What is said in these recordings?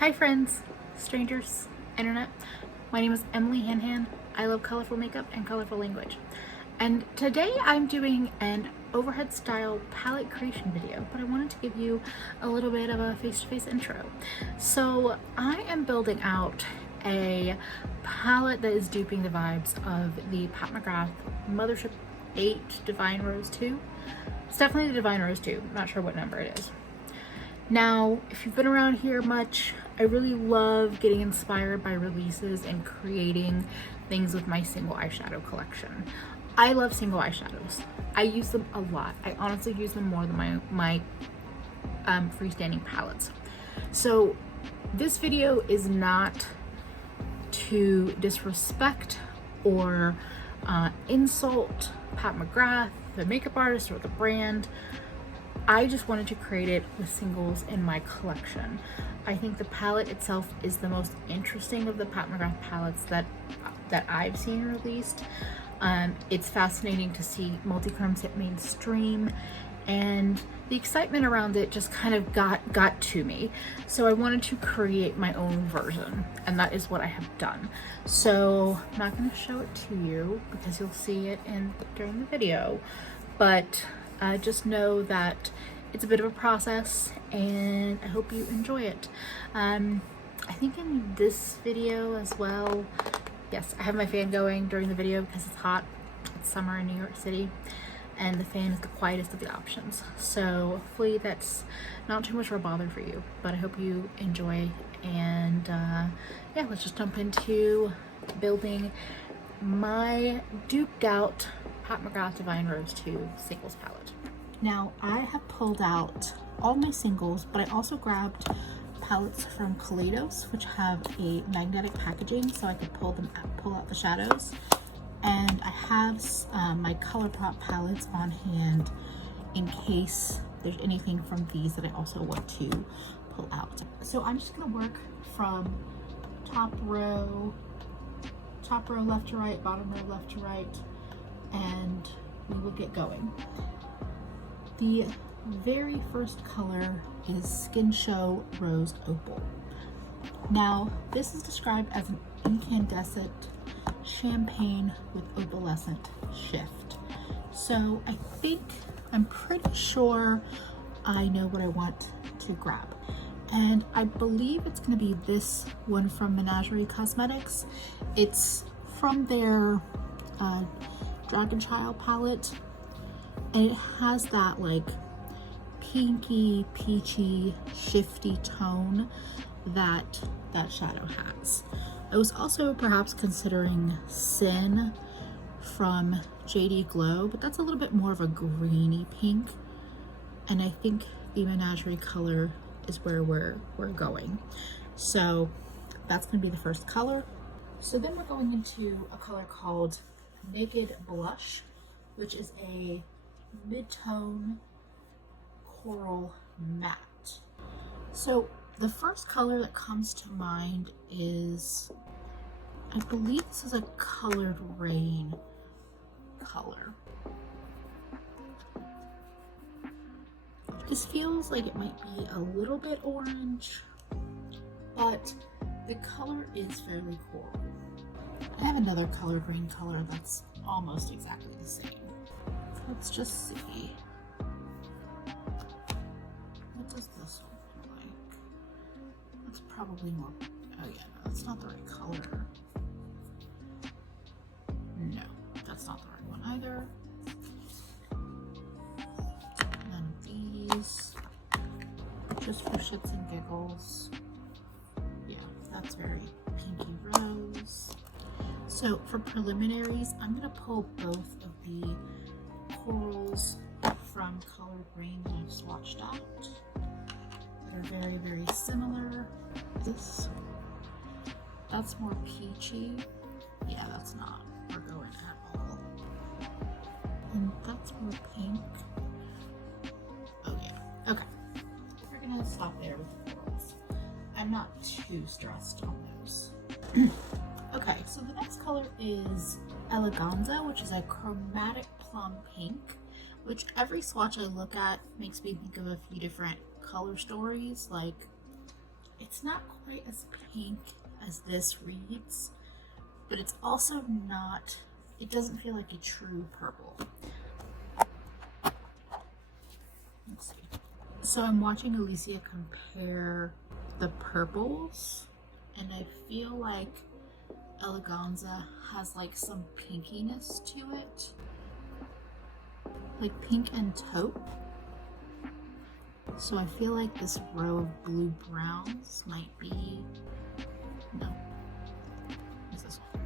Hi friends, strangers, internet. My name is EmilyHanhan. I love colorful makeup and colorful language. And today I'm doing an overhead style palette creation video, but I wanted to give you a little bit of a face-to-face intro. So I am building out a palette that is duping the vibes of the Pat McGrath Mothership 8 Divine Rose 2. It's definitely the Divine Rose 2, I'm not sure what number it is. Now, if you've been around here much, I really love getting inspired by releases and creating things with my single eyeshadow collection. I love single eyeshadows. I use them a lot. I honestly use them more than my freestanding palettes. So this video is not to disrespect or insult Pat McGrath, the makeup artist, or the brand. I just wanted to create it with singles in my collection. I think the palette itself is the most interesting of the Pat McGrath palettes that I've seen released. It's fascinating to see multi-chromes hit mainstream, and the excitement around it just kind of got to me. So I wanted to create my own version, and that is what I have done. So I'm not going to show it to you because you'll see it during the video, but just know that it's a bit of a process and I hope you enjoy it. I think in this video as well, yes, I have my fan going during the video because it's hot. It's summer in New York City and the fan is the quietest of the options. So hopefully that's not too much of a bother for you, but I hope you enjoy. And yeah, let's just jump into building my duped out Pat McGrath Divine Rose 2 singles palette. Now I have pulled out all my singles, but I also grabbed palettes from Kaleidos, which have a magnetic packaging, so I could pull out the shadows. And I have my ColourPop palettes on hand in case there's anything from these that I also want to pull out. So I'm just gonna work from top row left to right, bottom row left to right, and we will get going. The very first color is Skin Show Rose Opal. Now, this is described as an incandescent champagne with opalescent shift. So I'm pretty sure I know what I want to grab. And I believe it's going to be this one from Menagerie Cosmetics. It's from their Dragon Child palette, and it has that like pinky, peachy, shifty tone that shadow has. I was also perhaps considering Sin from JD Glow, but that's a little bit more of a greeny pink, and I think the Menagerie color is where we're going. So that's going to be the first color. So then we're going into a color called Naked Blush, which is a mid-tone coral matte. So the first color that comes to mind is, I believe this is a Colored Rain color. This feels like it might be a little bit orange, but the color is fairly coral. I have another Colored Rain color that's almost exactly the same. Let's just see. What does this one look like? That's probably more, oh yeah, no, that's not the right color. No, that's not the right one either. None of these. Just for shits and giggles. Yeah, that's very pinky rose. So for preliminaries, I'm gonna pull both of the corals from Colored Rain that I've swatched out that are very, very similar. That's more peachy. Yeah, that's not where we're going at all. And that's more pink. Oh yeah, okay. We're gonna stop there with the corals. I'm not too stressed on those. Okay, so the next color is Eleganza, which is a chromatic plum pink, which every swatch I look at makes me think of a few different color stories. Like, it's It's not quite as pink as this reads, but it's also not, it doesn't feel like a true purple. Let's see. So I'm watching Alicia compare the purples, and I feel like Eleganza has like some pinkiness to it, like pink and taupe. So I feel like this row of blue browns might be, no, what's this one?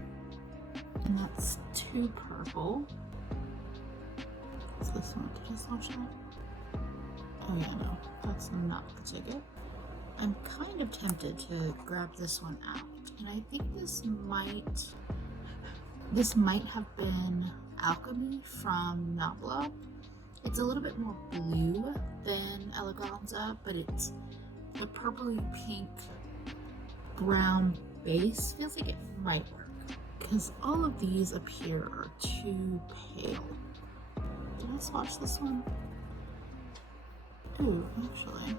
And that's too purple. What's this one? Did I swatch that? Oh yeah, no, that's not the ticket. I'm kind of tempted to grab this one out, and I think this might have been Alchemy from Nabla. It's a little bit more blue than Eleganza, but it's the purpley pink brown base. Feels like it might work because all of these appear are too pale. Did I swatch this one? Ooh, actually.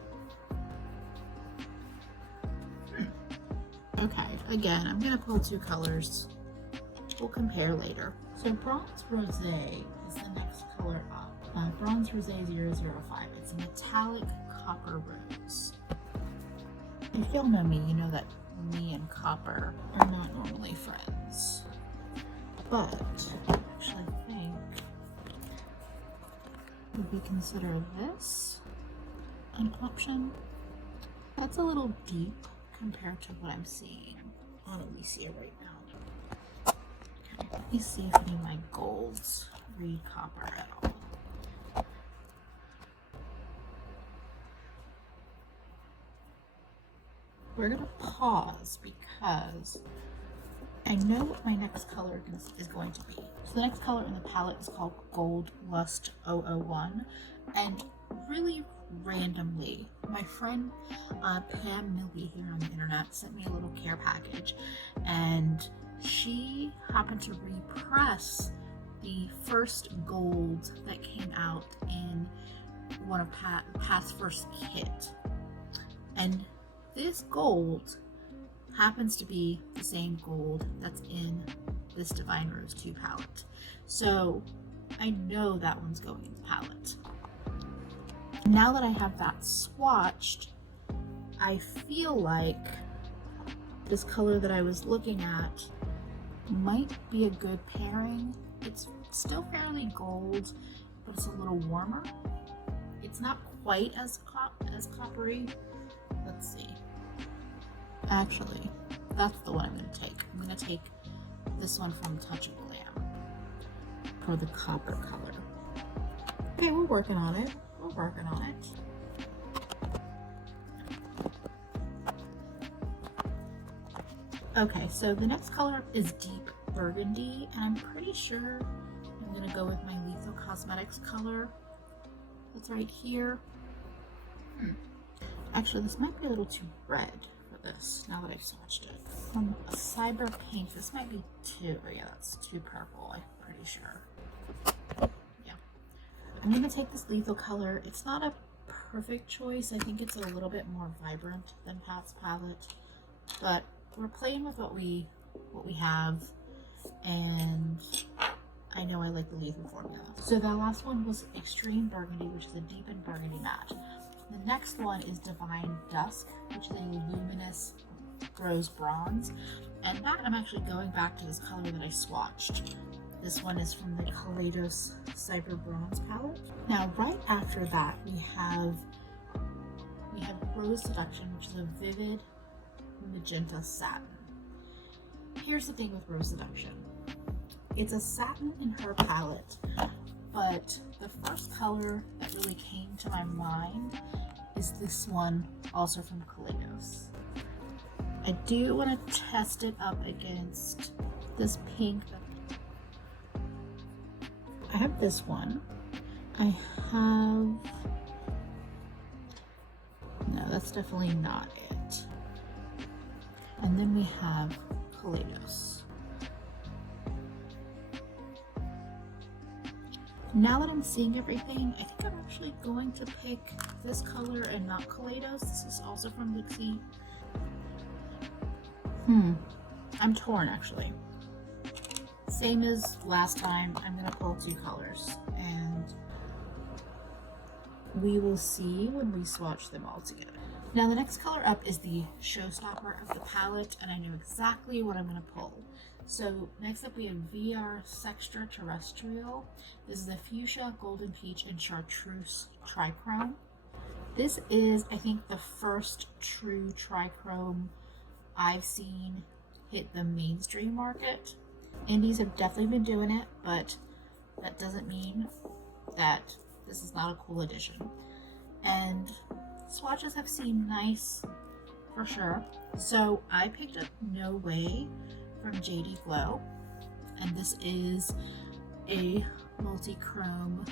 Okay, again, I'm gonna pull two colors. We'll compare later. So Bronze Rosé is the next color up. Bronze Rosé 005. It's a metallic copper rose. If y'all know me, you know that me and copper are not normally friends. But actually I think if we consider this an option, that's a little deep compared to what I'm seeing on Alicia right now. Okay, let me see if any of my golds read copper at all. We're gonna pause because I know what my next color is going to be. So the next color in the palette is called Gold Lust 001, and really randomly, my friend Pam Milby here on the internet sent me a little care package, and she happened to repress the first gold that came out in one of Pat's first kit, and this gold happens to be the same gold that's in this Divine Rose 2 palette. So I know that one's going in the palette. Now that I have that swatched, I feel like this color that I was looking at might be a good pairing. It's still fairly gold, but it's a little warmer. It's not quite as coppery. Let's see. Actually, that's the one I'm going to take. I'm going to take this one from Touch of Glam for the copper color. Okay, we're working on it. We're working on it. Okay, so the next color is Deep Burgundy, and I'm pretty sure I'm going to go with my Lethal Cosmetics color. That's right here. Actually, this might be a little too red for this, now that I've swatched it. From a Cyber Pink, this might be too, oh yeah, that's too purple, I'm pretty sure. Yeah. I'm going to take this Lethal color. It's not a perfect choice. I think it's a little bit more vibrant than Pat's palette, but we're playing with what we have, and I know I like the Lethal formula. So the last one was Extreme Burgundy, which is a deepened burgundy matte. The next one is Divine Dusk, which is a luminous rose bronze. And that, I'm actually going back to this color that I swatched. This one is from the Kaleidos Cyber Bronze palette. Now, right after that, we have Rose Seduction, which is a vivid magenta satin. Here's the thing with Rose Seduction. It's a satin in her palette, but the first color that really came to my mind is this one, also from Kaleidos. I do want to test it up against this pink. I have this one. I have, no, that's definitely not it. And then we have Kaleidos. Now that I'm seeing everything, I think I'm actually going to pick this color and not Kaleidos. This is also from Luxie. I'm torn actually. Same as last time, I'm gonna pull 2 colors and we will see when we swatch them all together. Now the next color up is the showstopper of the palette, and I know exactly what I'm gonna pull. So next up we have VR Sextra Terrestrial. This is a fuchsia, golden peach, and chartreuse trichrome. This is, I think, the first true trichrome I've seen hit the mainstream market. Indies have definitely been doing it, but that doesn't mean that this is not a cool addition. And swatches have seemed nice for sure. So I picked up No Way from JD Glow, and this is a multi-chrome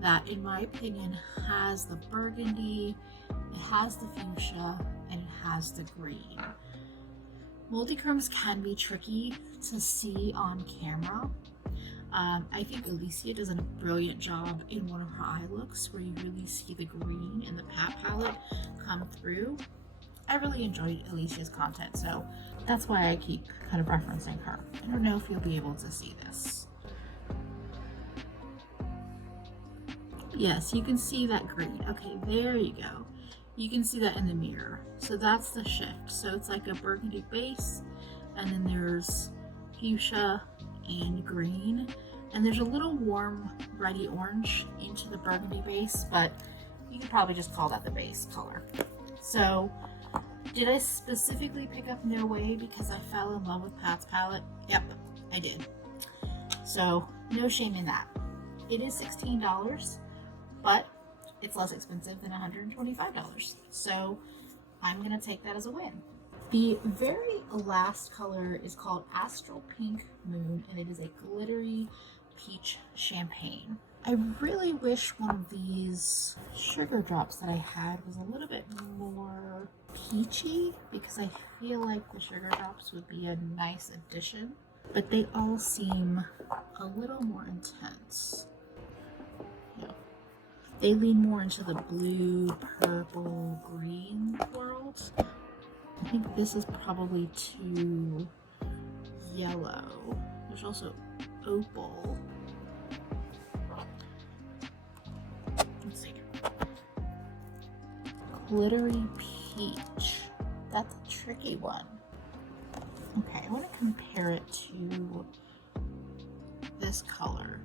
that, in my opinion, has the burgundy, it has the fuchsia, and it has the green. Multi-chromes can be tricky to see on camera. I think Alicia does a brilliant job in one of her eye looks where you really see the green in the pat palette come through. I really enjoyed Alicia's content, so that's why I keep kind of referencing her. I don't know if you'll be able to see this. Yes, you can see that green. Okay, there you go. You can see that in the mirror. So that's the shift. So it's like a burgundy base, and then there's fuchsia and green, and there's a little warm reddy orange into the burgundy base, but you could probably just call that the base color. So did I specifically pick up No Way because I fell in love with Pat's palette? Yep, I did. So no shame in that. It is $16, but it's less expensive than $125. So I'm gonna take that as a win. The very last color is called Astral Pink Moon, and it is a glittery peach champagne. I really wish one of these sugar drops that I had was a little bit more peachy, because I feel like the sugar drops would be a nice addition, but they all seem a little more intense. Yeah. They lean more into the blue, purple, green world. I think this is probably too yellow. There's also opal. Let's see. Glittery peach. That's a tricky one. Okay, I want to compare it to this color,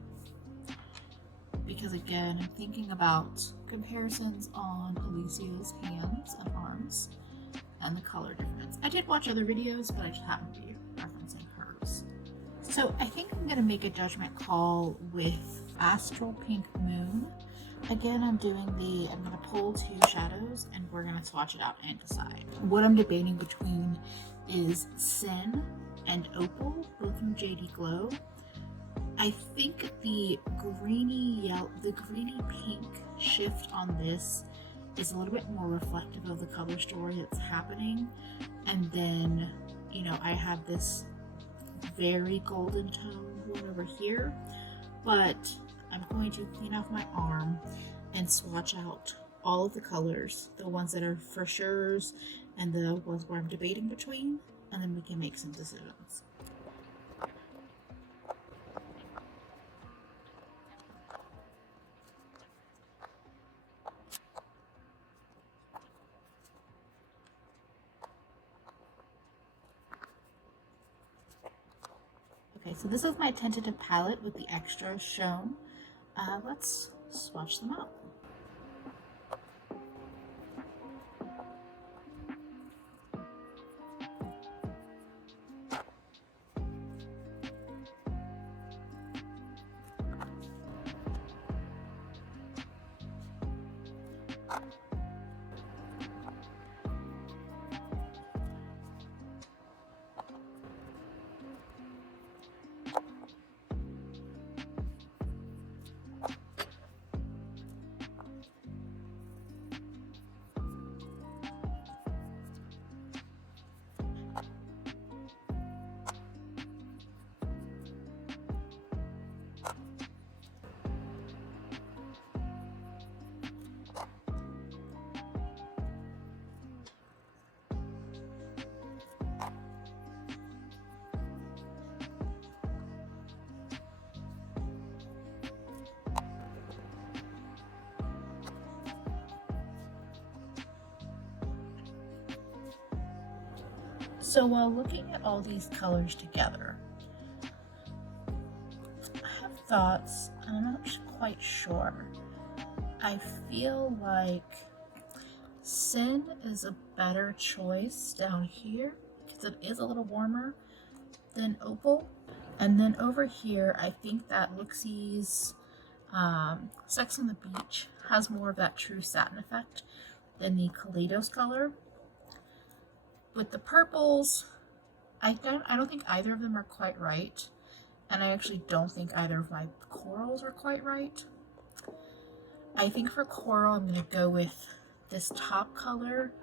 because again, I'm thinking about comparisons on Alicia's hands and arms and the color difference. I did watch other videos, but I just happened to be referencing hers. So I think I'm gonna make a judgment call with Astral Pink Moon. Again, I'm gonna pull 2 shadows and we're gonna swatch it out and decide. What I'm debating between is Sin and Opal, both from JD Glow. I think the greeny pink shift on this is a little bit more reflective of the color story that's happening. And then, you know, I have this very golden tone one over here, but I'm going to clean off my arm and swatch out all of the colors, the ones that are for sure's and the ones where I'm debating between, and then we can make some decisions. Okay, so this is my tentative palette with the extras shown. Let's swatch them out. So while looking at all these colors together, I have thoughts, and I'm not quite sure. I feel like Sin is a better choice down here because it is a little warmer than Opal. And then over here, I think that Looksie's Sex on the Beach has more of that true satin effect than the Kaleidos color. With the purples, I don't think either of them are quite right. And I actually don't think either of my corals are quite right. I think for coral, I'm going to go with this top color,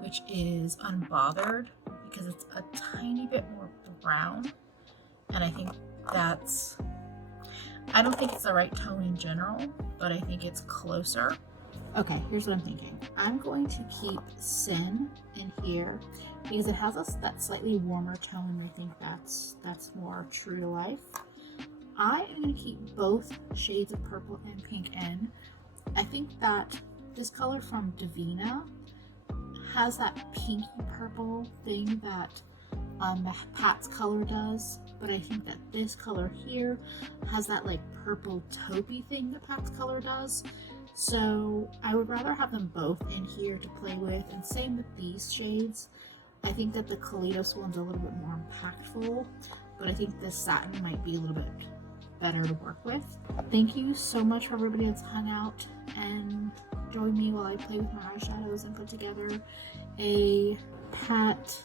which is Unbothered, because it's a tiny bit more brown. And I think that's, I don't think it's the right tone in general, but I think it's closer. Okay, here's what I'm thinking. I'm going to keep Sin in here because it has that slightly warmer tone. I think that's more true to life. I am going to keep both shades of purple and pink in. I think that this color from Divina has that pinky purple thing that Pat's color does, but I think that this color here has that like purple taupey thing that Pat's color does. So I would rather have them both in here to play with, and same with these shades. I think that the Kaleidos one's a little bit more impactful, but I think this satin might be a little bit better to work with. Thank you so much for everybody that's hung out and joined me while I play with my eyeshadows and put together a Pat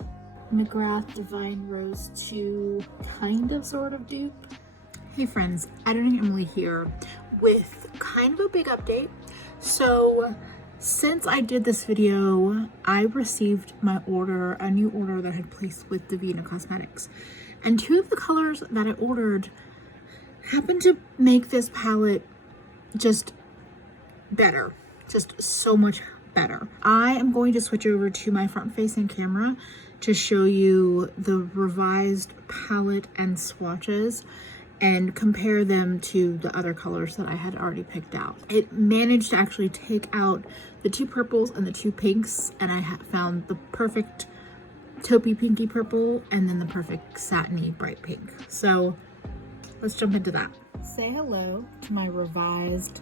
McGrath Divine Rose 2 kind of sort of dupe. Hey friends, Editing Emily here with kind of a big update. So since I did this video, I received my order, a new order that I had placed with Menagerie Cosmetics. And two of the colors that I ordered happened to make this palette just better, just so much better. I am going to switch over to my front facing camera to show you the revised palette and swatches and compare them to the other colors that I had already picked out. It managed to actually take out the two purples and the two pinks, and I found the perfect taupey pinky purple and then the perfect satiny bright pink. So let's jump into that. Say hello to my revised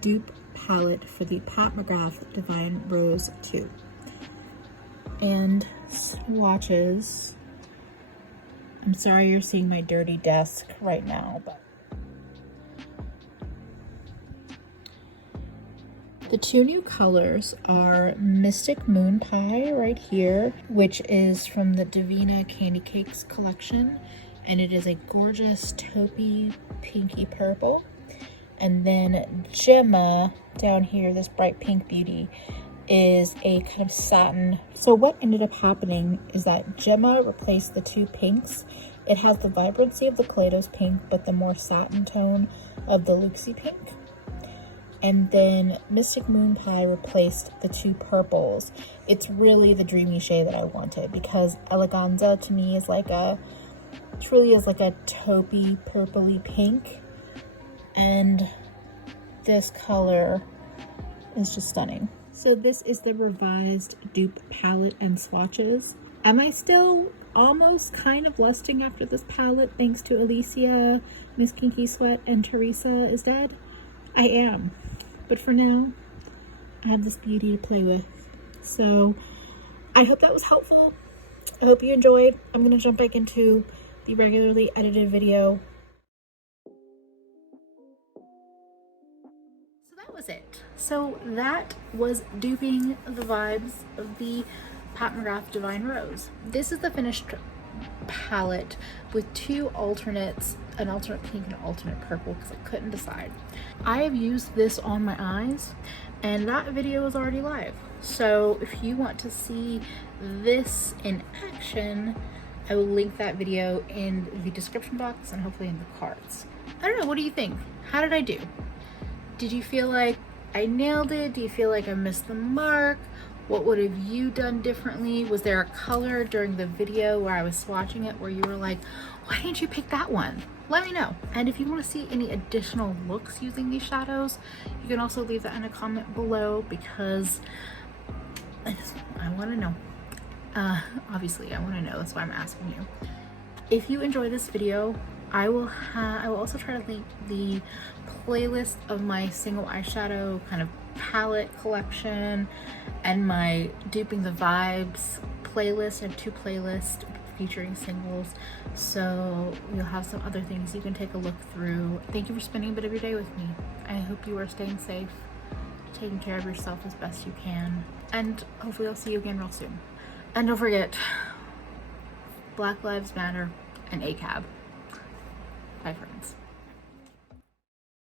dupe palette for the Pat McGrath Divine Rose 2. And swatches. I'm sorry you're seeing my dirty desk right now, but the two new colors are Mystic Moon Pie right here, which is from the Divina Candy Cakes collection, and it is a gorgeous taupey pinky purple. And then Gemma down here, this bright pink beauty, is a kind of satin. So what ended up happening is that Gemma replaced the two pinks. It has the vibrancy of the Kaleidos pink, but the more satin tone of the Luxie pink. And then Mystic Moon Pie replaced the two purples. It's really the dreamy shade that I wanted, because Eleganza to me is like a, truly is like a taupey purpley pink. And this color is just stunning. So this is the revised dupe palette and swatches. Am I still almost kind of lusting after this palette thanks to Alicia, Miss Kinky Sweat, and Teresa is Dead? I am. But for now, I have this beauty to play with. So I hope that was helpful. I hope you enjoyed. I'm going to jump back into the regularly edited video. So that was duping the vibes of the Pat McGrath Divine Rose. This is the finished palette with two alternates, an alternate pink and an alternate purple, because I couldn't decide. I have used this on my eyes and that video is already live. So if you want to see this in action, I will link that video in the description box and hopefully in the cards. I don't know, what do you think? How did I do? Did you feel like I nailed it? Do you feel like I missed the mark? What would have you done differently? Was there a color during the video where I was swatching it where you were like, why didn't you pick that one? Let me know. And if you want to see any additional looks using these shadows, you can also leave that in a comment below, because I want to know. Obviously, I want to know. That's why I'm asking you. If you enjoy this video, I will also try to link the playlist of my single eyeshadow kind of palette collection and my Duping the Vibes playlist. I have 2 playlists featuring singles, so you'll have some other things you can take a look through. Thank you for spending a bit of your day with me. I hope you are staying safe, taking care of yourself as best you can, and hopefully I'll see you again real soon. And don't forget, Black Lives Matter and ACAB. Bye, friends.